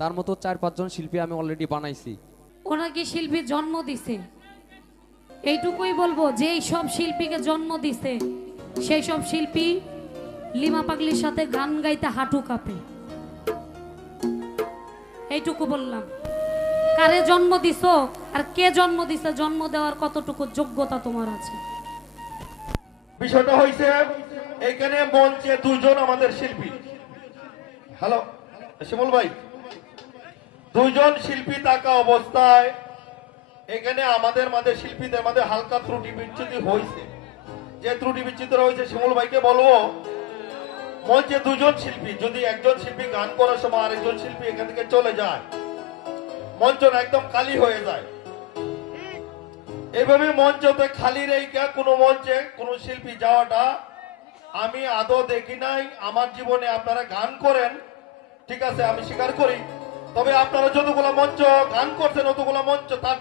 তার মতো 4-5 জন শিল্পী আমি অলরেডি বানাইছি। ওনাকে শিল্পী জন্ম দিছে, এইটুকুই বলবো যে এই সব শিল্পীকে জন্ম দিছে সেই সব শিল্পী লিমা পাগলির সাথে গান গাইতে হাঁটু কাঁপে। এইটুকু বললাম। কারে জন্ম দিছো আর কে জন্ম দিছে, জন্ম দেওয়ার কতটুকু যোগ্যতা তোমার আছে? বিষয়টা হয়েছে এখানে মঞ্চে দুইজন আমাদের শিল্পী, হ্যালো শিমুল ভাই, দুইজন শিল্পী থাকা অবস্থায় এখানে আমাদের মাঝে শিল্পীদের মাঝে হালকা ত্রুটি বিচ্যুতি হয়েছে। যে ত্রুটি বিচ্যুতি হয়েছে শিমুল ভাইকে বলবো, মঞ্চে দুজন শিল্পী, যদি একজন শিল্পী গান করার সময় আরেকজন শিল্পী এখান থেকে চলে যায়, মঞ্চ একদম খালি হয়ে যায়। এভাবে মঞ্চতে খালি রেখে কোনো মঞ্চে কোনো শিল্পী যাওয়াটা আমি আদৌ দেখি নাই আমার জীবনে। আপনারা গান করেন, ঠিক আছে, আমি স্বীকার করি, তবে আপনারা যতগুলো মঞ্চ গান করছেন অতগুলো মঞ্চ তার